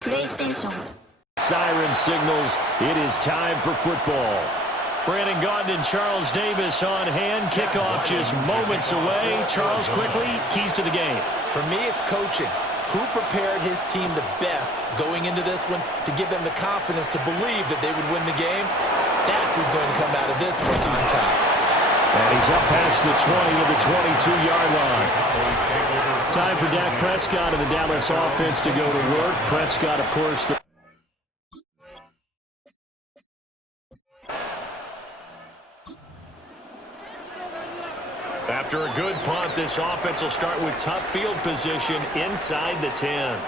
Siren signals it is time for football. Brandon Gaudin and Charles Davis on hand. Kickoff just moments away. Charles, quickly, keys to the game. For me, it's coaching. Who prepared his team the best going into this one to give them the confidence to believe that they would win the game? That's who's going to come out of this one on top. And he's up past the 20 of the 22-yard line. Time for Dak Prescott and the Dallas offense to go to work. Prescott, of course, after a good punt, this offense will start with tough field position inside the 10.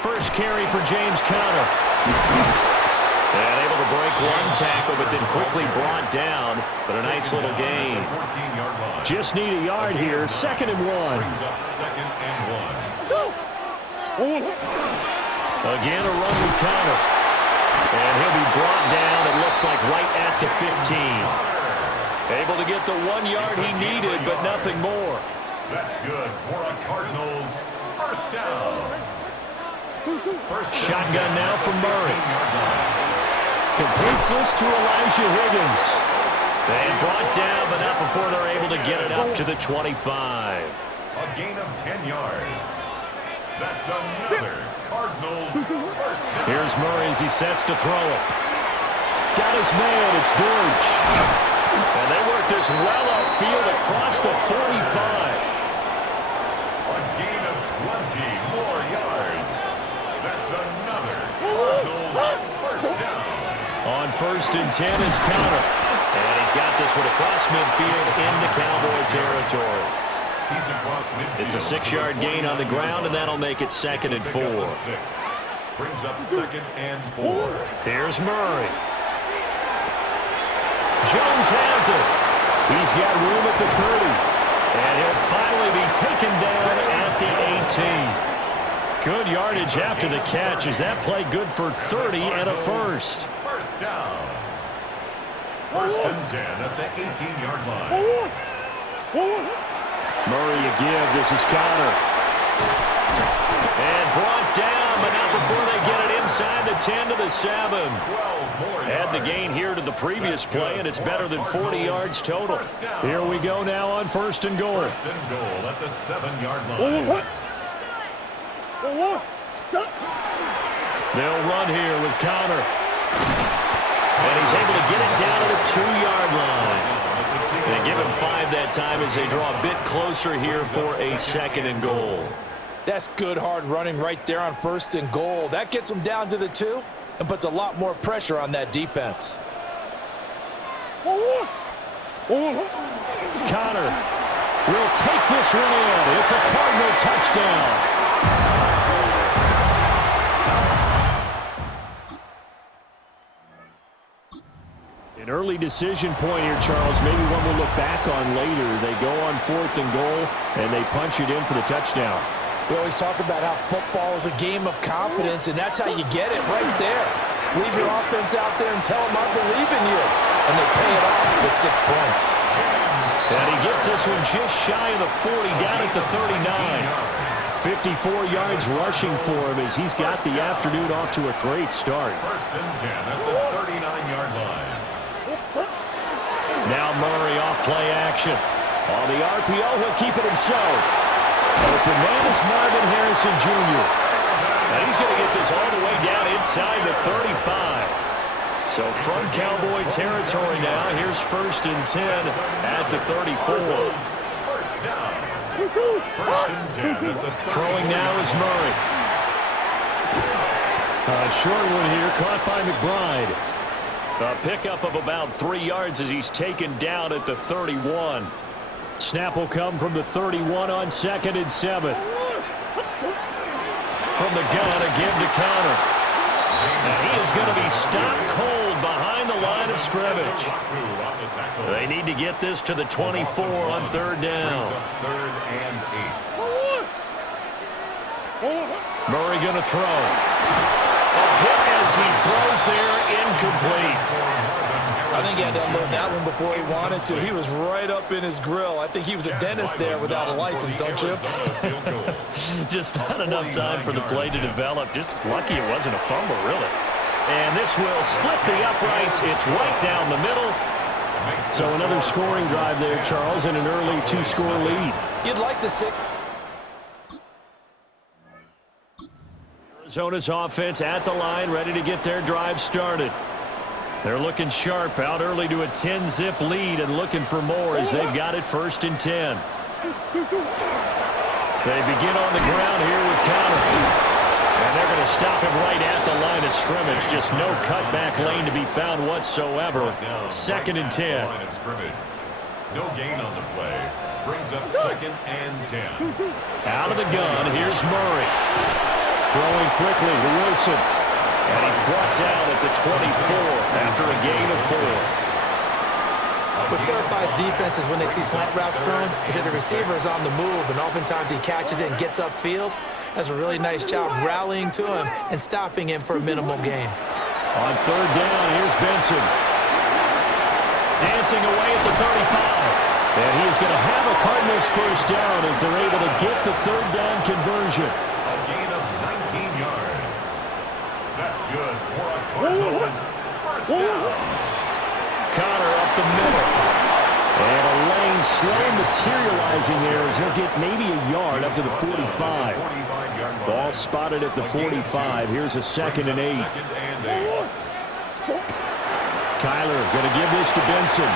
First carry for James Conner. And able to break one tackle, but then quickly brought down. But a nice little gain. Just need a yard here. 2nd and 1. Brings up 2nd and 1. Again, a run with Conner. And he'll be brought down, it looks like, right at the 15. Able to get the 1 yard he needed, but nothing more. That's good for a Cardinals first down. Shotgun now from Murray. Completes this to Elijah Higgins. They brought down, but not before they're able to get it up to the 25. A gain of 10 yards. That's another Cardinals first down. Here's Murray as he sets to throw it. Got his man, it's Dortch. And they work this well upfield across the 45. A gain of 20 more yards. That's another Cardinals first down. On 1st and 10 is Conner. And he's got this one across midfield into Cowboy territory. He's across midfield. It's a 6-yard gain on the ground, and that'll make it 2nd and 4. Brings up 2nd and 4. Here's Murray. Jones has it. He's got room at the 30. And he'll finally be taken down at the 18. Good yardage after the catch. Is that play good for 30 and a first? First down. 1st and 10 at the 18-yard line. Murray a give. This is Conner. And brought down, but not before they get it inside the 10 to the 7. Add the gain here to the previous play, and it's better than 40 yards total. Here we go now on 1st and goal. 1st and goal at the 7-yard line. They'll run here with Conner. And he's able to get it down to the 2-yard line. They give him 5 that time as they draw a bit closer here for a 2nd and goal. That's good hard running right there on 1st and goal. That gets them down to the 2 and puts a lot more pressure on that defense. Conner will take this one in. It's a Cardinal touchdown. An early decision point here, Charles. Maybe one we'll look back on later. They go on 4th and goal, and they punch it in for the touchdown. We always talk about how football is a game of confidence, and that's how you get it right there. Leave your offense out there and tell them I believe in you. And they pay it off with 6 points. And he gets this one just shy of the 40, down at the 39. 54 yards rushing for him as he's got the afternoon off to a great start. 1st and 10 at the 39-yard line. Now Murray off play action. On the RPO, he'll keep it himself. Open man is Marvin Harrison Jr. And he's going to get this all the way down inside the 35. So from Cowboy territory now, here's 1st and 10 at the 34. First down. 1st and 10 at the 34. Throwing now is Murray. A short one here, caught by McBride. A pickup of about 3 yards as he's taken down at the 31. Snap will come from the 31 on 2nd and 7. From the gun, a give to Conner. And he is going to be stopped cold behind the line of scrimmage. They need to get this to the 24 on 3rd down. 3rd and 8. Murray going to throw. A hit as he throws there, incomplete. I think he had to unload that one before he wanted to. He was right up in his grill. I think he was a dentist there without a license, don't you? Just not enough time for the play to develop. Just lucky it wasn't a fumble, really. And this will split the uprights. It's right down the middle. So another scoring drive there, Charles, and an early two-score lead. You'd like to see. Arizona's offense at the line, ready to get their drive started. They're looking sharp, out early to a 10-zip lead and looking for more as they've got it 1st and 10. They begin on the ground here with Connor. And they're going to stop him right at the line of scrimmage. Just no cutback lane to be found whatsoever. 2nd and 10. No gain on the play. Brings up 2nd and 10. Out of the gun, here's Murray. Throwing quickly to Wilson. And he's brought down at the 24 after a gain of 4. What terrifies defenses when they see slant routes thrown is that the receiver is on the move, and oftentimes he catches it and gets upfield. Does a really nice job rallying to him and stopping him for a minimal gain. On 3rd down, here's Benson. Dancing away at the 35. And he is going to have a Cardinals 1st down as they're able to get the 3rd down conversion. A gain of 19 yards. That's good for a Cardinals 1st down. Connor up the middle. And a lane slow materializing there as he'll get maybe a yard up to the 45. Ball spotted at the 45. Here's a 2nd and 8. Kyler going to give this to Benson.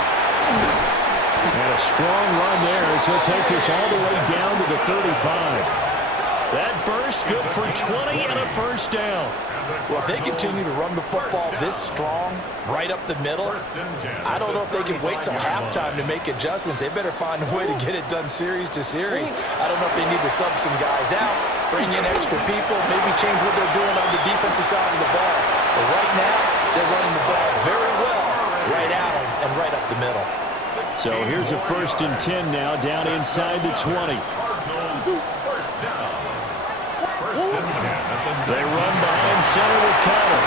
And a strong run there as he'll take this all the way down to the 35. That burst good for 20 and a 1st down. Well, if they continue to run the football this strong, right up the middle, I don't know if they can wait till halftime to make adjustments. They better find a way to get it done series to series. I don't know if they need to sub some guys out, bring in extra people, maybe change what they're doing on the defensive side of the ball. But right now, they're running the ball very well right at them and right up the middle. So here's a 1st and 10 now, down inside the 20. They run behind center with Connor.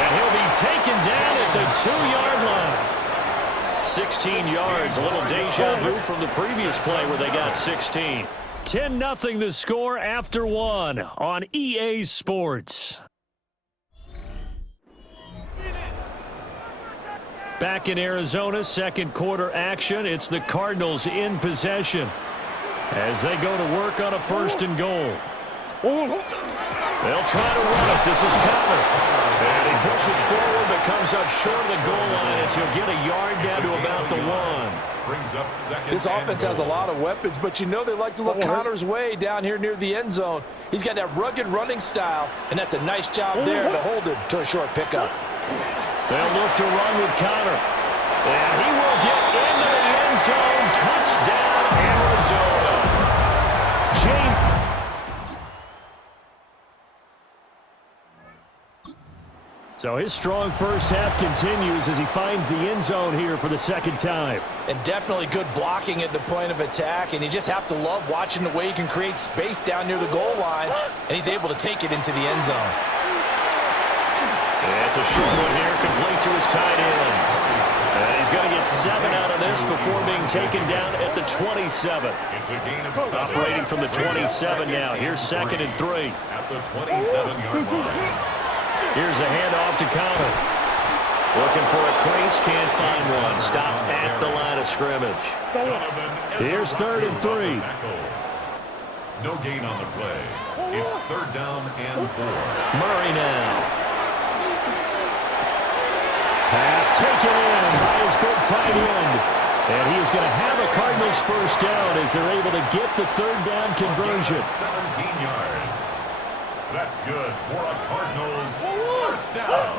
And he'll be taken down at the 2-yard line. 16 yards, a little deja vu from the previous play where they got 16. 10-0 the score after 1 on EA Sports. Back in Arizona, 2nd quarter action. It's the Cardinals in possession as they go to work on a 1st and goal. They'll try to run it. This is Connor. And he pushes forward but comes up short of the goal line as he'll get a yard down to about the 1. This offense has a lot of weapons, but you know they like to look Connor's way down here near the end zone. He's got that rugged running style, and that's a nice job there to hold him to a short pickup. They'll look to run with Connor. And he will get into the end zone. Touchdown, Arizona. James. So his strong 1st half continues as he finds the end zone here for the 2nd time. And definitely good blocking at the point of attack, and you just have to love watching the way he can create space down near the goal line, and he's able to take it into the end zone. And it's a short one here, complete to his tight end. And he's going to get 7 out of this before being taken down at the 27. It's a gain of 7. Operating from the 27 now. Here's 2nd and 3. At the 27-yard line. Here's a handoff to Connor. Looking for a crease, can't find one. Stopped at the line of scrimmage. Here's 3rd and 3. No gain on the play. It's 3rd down and 4. Murray now. Pass taken in by his big tight end. And he's going to have a Cardinals 1st down as they're able to get the 3rd down conversion. 17 yards. That's good for a Cardinals 1st down.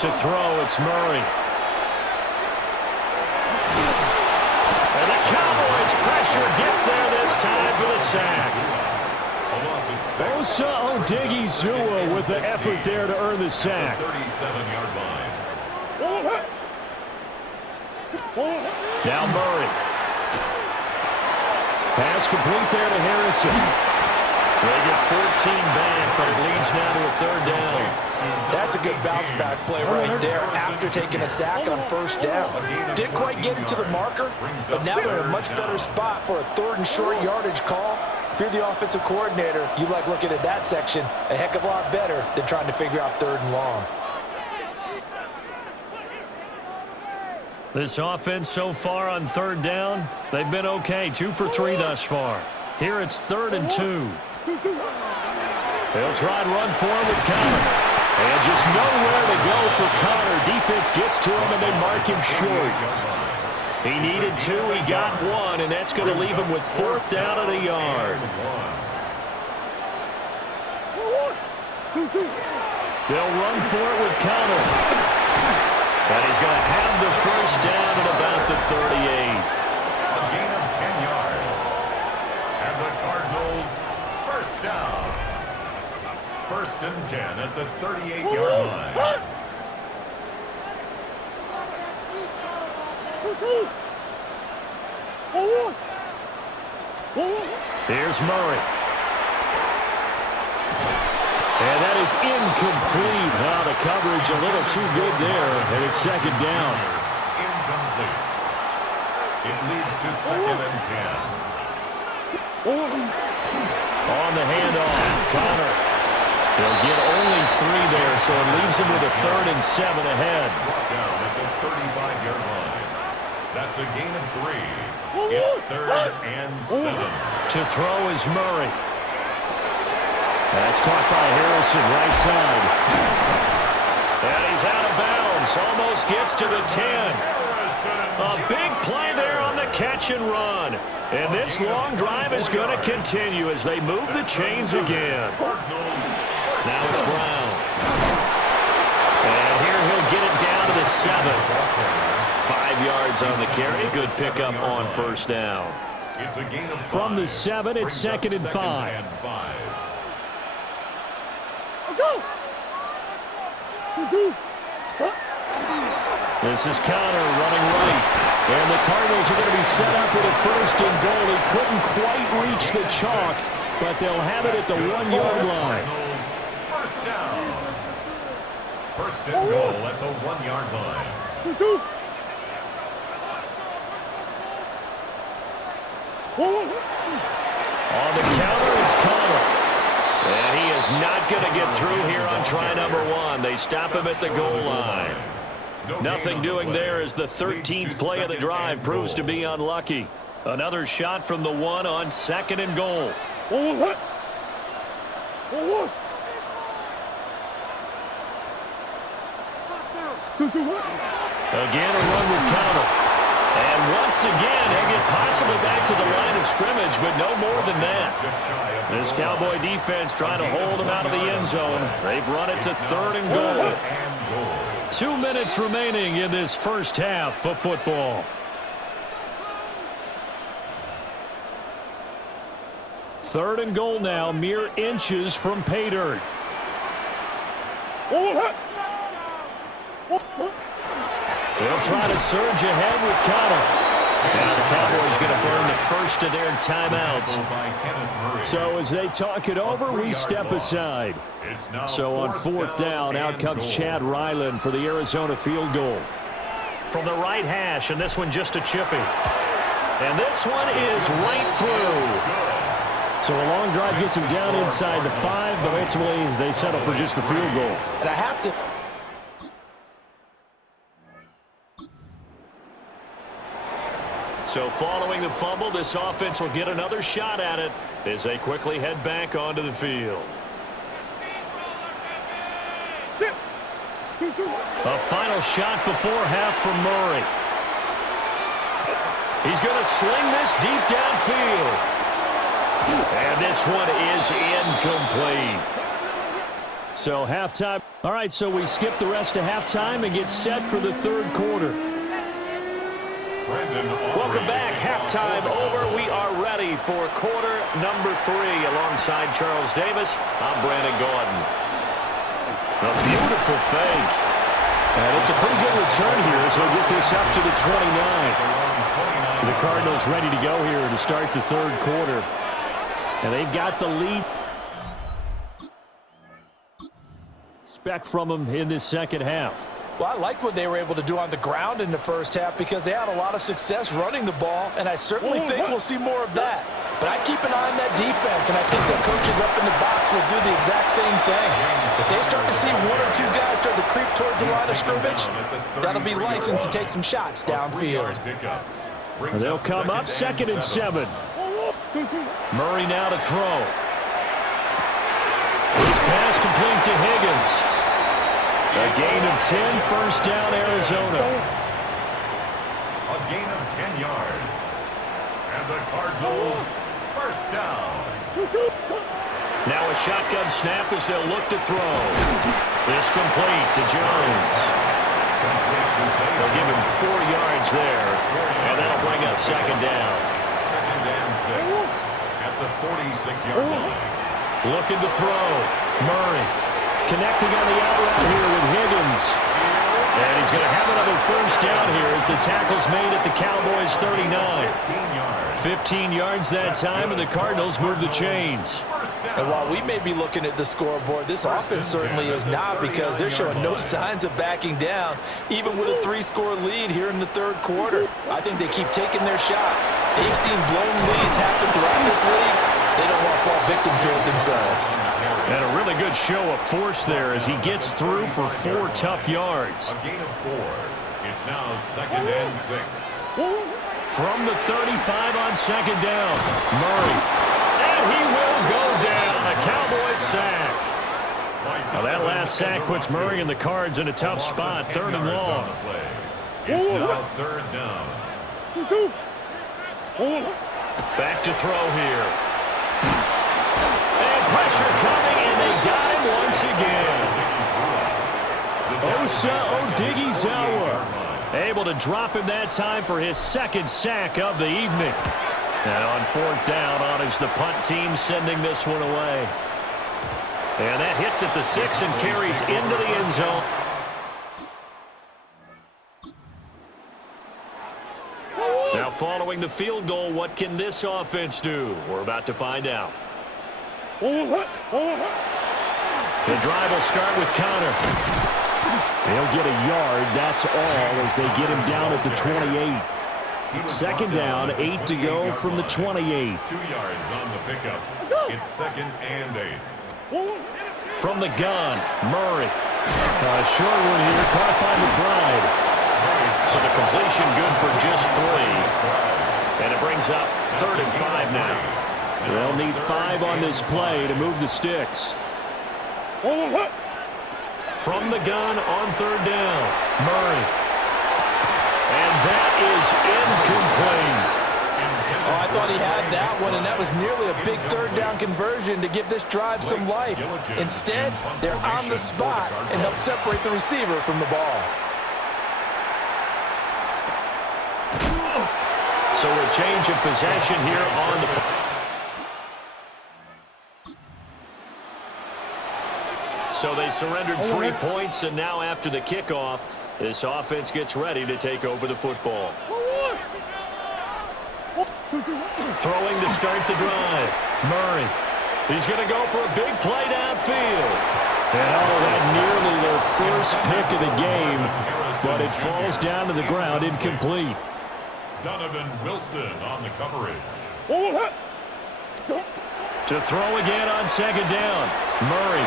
To throw, it's Murray. And the Cowboys pressure gets there this time for the sack. Osa Odighizuwa with the effort there to earn the sack. 37-yard line. Now Murray. Pass complete there to Harrison. They get 14 back, but it leads now to a 3rd down. That's a good bounce back play right there after taking a sack on 1st down. Didn't quite get it to the marker, but now they're in a much better spot for a 3rd and short yardage call. If you're the offensive coordinator, you like looking at that section a heck of a lot better than trying to figure out 3rd and long. This offense so far on 3rd down, they've been okay. 2 for 3 thus far. Here it's 3rd and 2. They'll try and run for it with Connor. And just nowhere to go for Connor. Defense gets to him, and they mark him short. He needed 2. He got 1, and that's going to leave him with 4th down and a yard. They'll run for it with Connor. And he's going to have the 1st down at about the 38. A gain of 10 yards. And the Cardinals, 1st down. 1st and 10 at the 38-yard line. Here's Murray. And that is incomplete. The coverage a little too good there, and it's 2nd down. Incomplete. It leads to 2nd and 10. On the handoff, Connor. He'll get only 3 there, so it leaves him with a 3rd and 7 ahead. Brought down at the 35-yard line. That's a gain of 3. It's 3rd and 7. To throw is Murray. That's caught by Harrison, right side. And he's out of bounds. Almost gets to the 10. A big play there on the catch and run. And this long drive is going to continue as they move the chains again. Now it's Brown. And here he'll get it down to the 7. 5 yards on the carry. Good pickup on 1st down. It's a gain of 5. From the 7, it's 2nd and 5. Let's go. This is Connor running right. And the Cardinals are going to be set up with a 1st and goal. He couldn't quite reach the chalk, but they'll have it at the 1-yard line. 1st down. 1st and goal at the 1-yard line. On the counter, it's Connor. And he is not going to get through here on try number 1. They stop him at the goal line. Nothing doing there as the 13th play of the drive proves to be unlucky. Another shot from the 1 on 2nd and goal. Again, a run with Connor. And once again, he'll get possibly back to the line of scrimmage, but no more than that. This Cowboy defense trying to hold him out of the end zone. They've run it to 3rd and goal. 2 minutes remaining in this 1st half of football. Third and goal now, mere inches from pay dirt. They'll try to surge ahead with Connor. Now the Cowboys going to burn the 1st of their timeouts. So as they talk it over, we step aside. So on 4th down, out comes Chad Ryland for the Arizona field goal. From the right hash, and this one just a chippy. And this one is right through. So a long drive gets him down inside the 5, but ultimately they settle for just the field goal. And I have to... So following the fumble, this offense will get another shot at it as they quickly head back onto the field. A final shot before half from Murray. He's going to sling this deep downfield. And this one is incomplete. So halftime. All right, so we skip the rest of halftime and get set for the 3rd quarter. Welcome back. Halftime over. We are ready for quarter number 3. Alongside Charles Davis, I'm Brandon Gordon. A beautiful fake. And it's a pretty good return here as they'll get this up to the 29. The Cardinals ready to go here to start the 3rd quarter. And they've got the lead. Expect from them in this 2nd half. Well, I like what they were able to do on the ground in the 1st half because they had a lot of success running the ball, and I certainly think we'll see more of that. But I keep an eye on that defense, and I think the coaches up in the box will do the exact same thing. If they start to see one or two guys start to creep towards the line of scrimmage, that'll be licensed to take some shots downfield. They'll come up 2nd and 7. Murray now to throw. This pass complete to Higgins. A gain of 10, first down, Arizona. A gain of 10 yards. And the Cardinals, first down. Now a shotgun snap as they'll look to throw. This complete to Jones. They'll give him 4 yards there, and that'll bring up 2nd down. 2nd and 6 at the 46-yard line. Looking to throw. Murray connecting on the out route here with Higgins. And he's going to have another first down here as the tackle's made at the Cowboys 39. 15 yards that time, and the Cardinals move the chains. And while we may be looking at the scoreboard, this offense certainly is not, because they're showing no signs of backing down, even with a 3-score lead here in the 3rd quarter. I think they keep taking their shots. They've seen blown leads happen throughout this league. They don't want to fall victim to it themselves. And a really good show of force there as he gets through for 4 tough yards. A gain of 4. It's now 2nd and 6. From the 35 on 2nd down, Murray. And he will go down. A Cowboys sack. Now that last sack puts Murray and the Cards in a tough spot, 3rd and long. It's now 3rd down. Back to throw here. And pressure coming, and they got him once again. Osa Odighizuwa able to drop him that time for his 2nd sack of the evening. And on 4th down, on is the punt team sending this one away. And that hits at the 6 and carries into the end zone. Now following the field goal, what can this offense do? We're about to find out. The drive will start with Connor. They'll get a yard, that's all, as they get him down at the 28. 2nd down, 8 to go from the 28. 2 yards on the pickup. It's 2nd and 8. From the gun, Murray. Short one here, caught by McBride. So the completion good for just 3. And it brings up 3rd and 5 now. They'll need 5 on this play to move the sticks. From the gun on 3rd down, Murray. And that is incomplete. Oh, I thought he had that one, and that was nearly a big 3rd down conversion to give this drive some life. Instead, they're on the spot and help separate the receiver from the ball. So a change of possession here on the... So they surrendered 3 points, and now after the kickoff, this offense gets ready to take over the football. Throwing to start the drive. Murray. He's going to go for a big play downfield. And that nearly their first pick of the game, but it falls down to the ground incomplete. Donovan Wilson on the coverage. To throw again on 2nd down. Murray.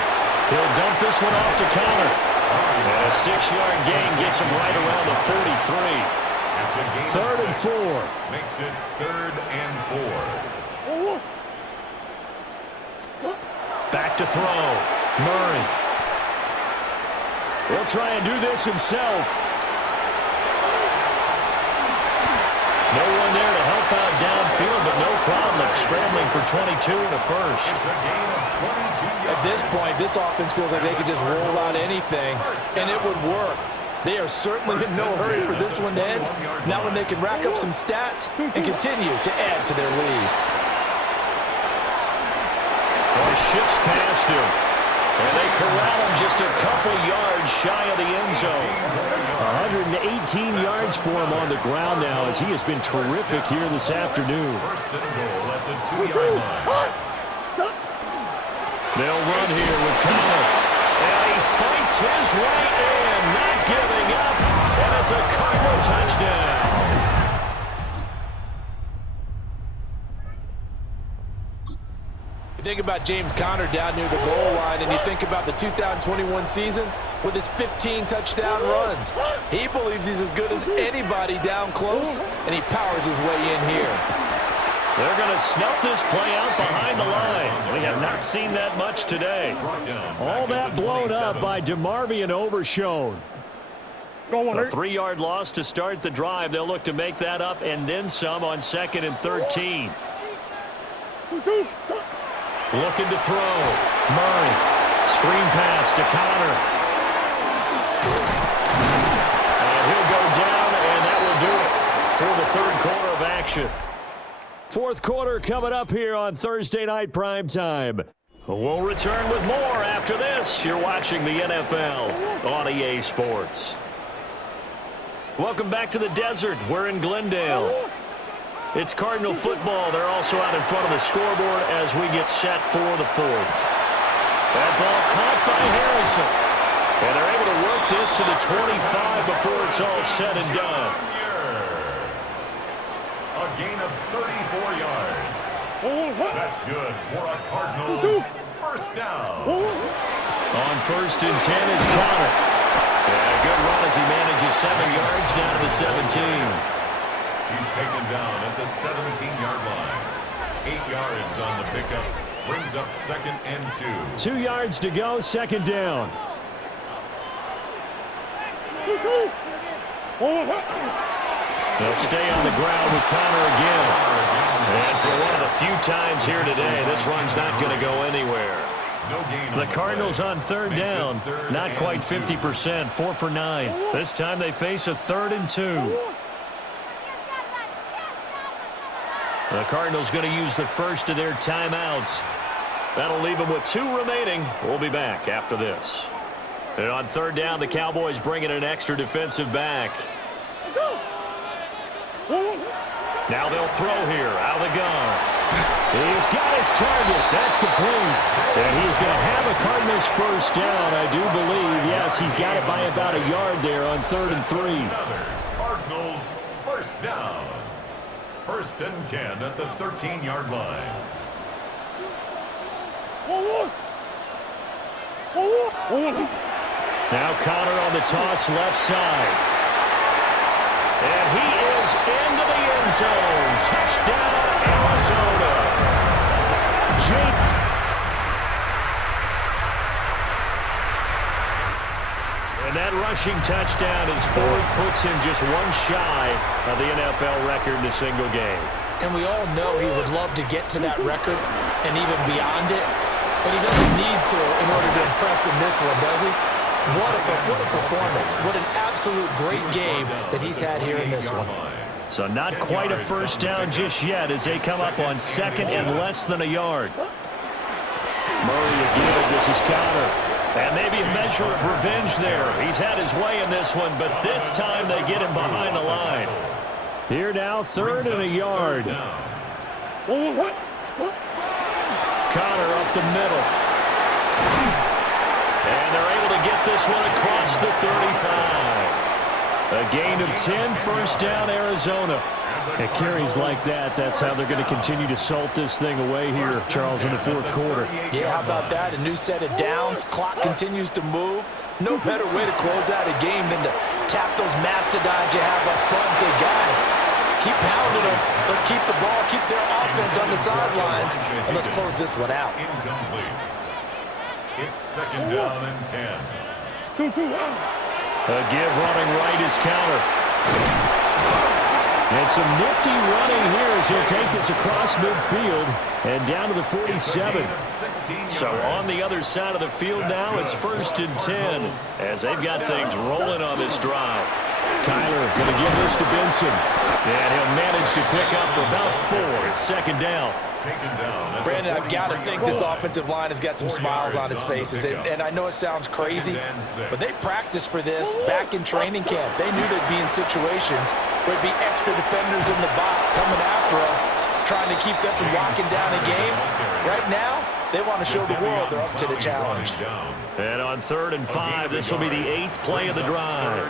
He'll dump this one off to Connor. And a 6-yard gain gets him right around the 43. 3rd and 4. Makes it 3rd and 4. Back to throw. Murray. He'll try and do this himself. No one there to help out downfield, but no problem scrambling for 22 in the first. At this point, this offense feels like they could just roll out anything, and it would work. They are certainly in no hurry for this one to end. Now when they can rack up some stats and continue to add to their lead. Well, shifts past him. And they corral him just a couple yards shy of the end zone. 118 yards for him on the ground now, as he has been terrific here this afternoon. First and goal at the 2-yard line. They'll run here with Connor. And he fights his way in, not giving up. And it's a Cardinal touchdown. think about James Conner down near the goal line, and you think about the 2021 season with his 15 touchdown runs. He believes he's as good as anybody down close, and he powers his way in here. They're going to snuff this play out behind the line. We have not seen that much today. All that blown up by DeMarvion Overshown. A 3-yard loss to start the drive. They'll look to make that up and then some on 2nd and 13. Looking to throw. Murray. Screen pass to Connor. And he'll go down, and that will do it for the 3rd quarter of action. 4th quarter coming up here on Thursday Night Primetime. We'll return with more after this. You're watching the NFL on EA Sports. Welcome back to the desert. We're in Glendale. It's Cardinal football. They're also out in front of the scoreboard as we get set for the 4th. That ball caught by Harrison. And they're able to work this to the 25 before it's all said and done. A gain of 34 yards. That's good for a Cardinals first down. On 1st and 10 is Connor. And a good run as he manages 7 yards down to the 17. He's taken down at the 17-yard line. 8 yards on the pickup. Brings up 2nd and 2. 2 yards to go, 2nd down. They'll stay on the ground with Connor again. And for one of the few times here today, this run's not going to go anywhere. The Cardinals on 3rd down, not quite 50%, 4 for 9. This time they face a 3rd and 2. The Cardinals going to use the first of their timeouts. That'll leave them with 2 remaining. We'll be back after this. And on 3rd down, the Cowboys bring in an extra defensive back. Now they'll throw here out of the gun. He's got his target. That's complete. And he's going to have a Cardinals first down, I do believe. Yes, he's got it by about a yard there on 3rd and 3. Cardinals first down. 1st and 10 at the 13-yard line. Now Connor on the toss left side. And he is into the end zone. Touchdown, Arizona. And that rushing touchdown is 4th, puts him just 1 shy of the NFL record in a single game. And we all know he would love to get to that record and even beyond it, but he doesn't need to in order to impress in this one, does he? What a performance. What an absolute great game that he's had here in this one. So not quite a first down just yet as they come up on 2nd and less than a yard. Murray again. This is Connor. And maybe a measure of revenge there. He's had his way in this one, but this time they get him behind the line. Here now, 3rd and a yard. Connor up the middle. And they're able to get this one across the 35. A gain of 10, first down, Arizona. At carries like that, that's how they're going to continue to salt this thing away here, Charles, in the 4th quarter. Yeah, how about that? A new set of downs. Clock continues to move. No better way to close out a game than to tap those mastodons you have up front and say, guys, keep pounding them. Let's keep the ball, keep their offense on the sidelines, and let's close this one out. Incomplete. It's 2nd down and 10. A give running right is Connor. And some nifty running here as he'll take this across midfield and down to the 47. So on the other side of the field now, it's 1st and 10 as they've got things rolling on this drive. Kyler going to give this to Benson. And he'll manage to pick up about 4. It's 2nd down. Brandon, I've got to think this offensive line has got some smiles on its faces. And I know it sounds crazy, but they practiced for this back in training camp. They knew they'd be in situations where there'd be extra defenders in the box coming after them, trying to keep them from locking down a game. Right now, they want to show the world they're up to the challenge. And on 3rd and 5, this will be the 8th play of the drive.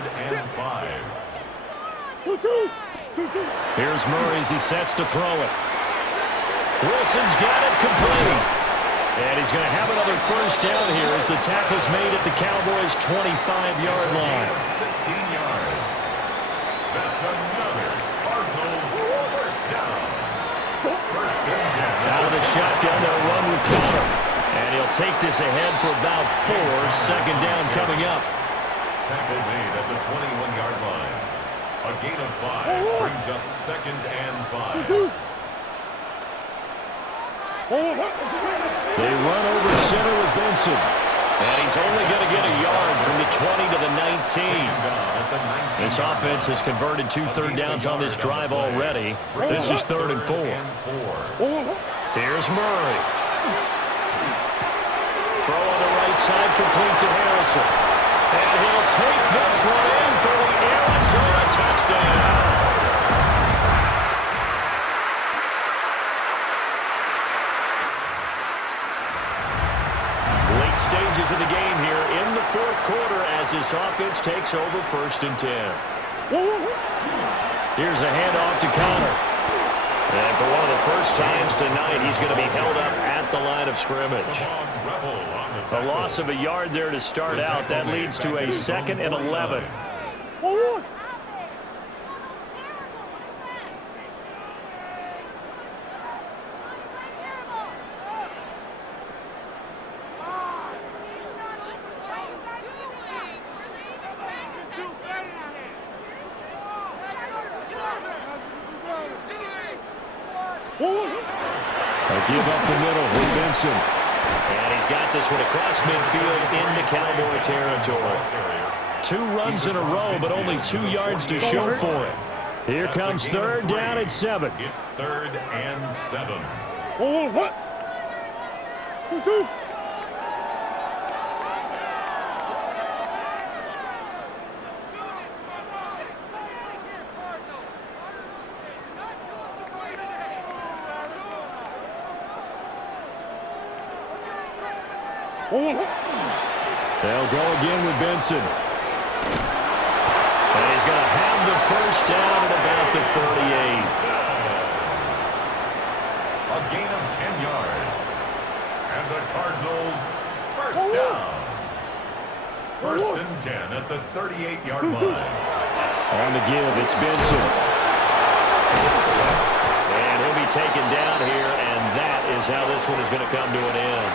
Here's Murray as he sets to throw it. Wilson's got it complete. And he's going to have another first down here as the tackle's made at the Cowboys' 25-yard line. 16 yards. That's another Cardinals first down. First and 10. Out of the shotgun, they'll run with Connor. And he'll take this ahead for about 4. Second down coming up. Tackle made at the 21-yard line. A gain of 5 brings up second and 5. They run over center with Benson. And he's only going to get a yard from the 20 to the 19. This offense has converted 2 third downs on this drive already. This is 3rd and 4. Here's Murray. Throw on the right side, complete to Harrison. And he'll take this one in for the Arizona touchdown. Late stages of the game here in the 4th quarter as this offense takes over 1st and 10. Here's a handoff to Connor. And for one of the first times tonight, he's going to be held up at the line of scrimmage. A loss of a yard there to start out. That leads to a 2nd and 11. They'll give up the middle with Benson. And he's got this one across midfield into Cowboy territory. 2 runs in a row, but only 2 yards to show for it. Here comes 3rd down at 7. It's 3rd and 7. They'll go again with Benson. And he's going to have the first down at about the 38. A gain of 10 yards. And the Cardinals first down. 1st and 10 at the 38-yard line. On the give, it's Benson. And he'll be taken down here, and that is how this one is going to come to an end.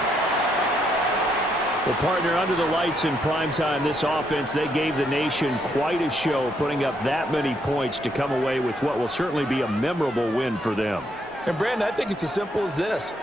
Well, partner, under the lights in primetime, this offense, they gave the nation quite a show, putting up that many points to come away with what will certainly be a memorable win for them. And, Brandon, I think it's as simple as this.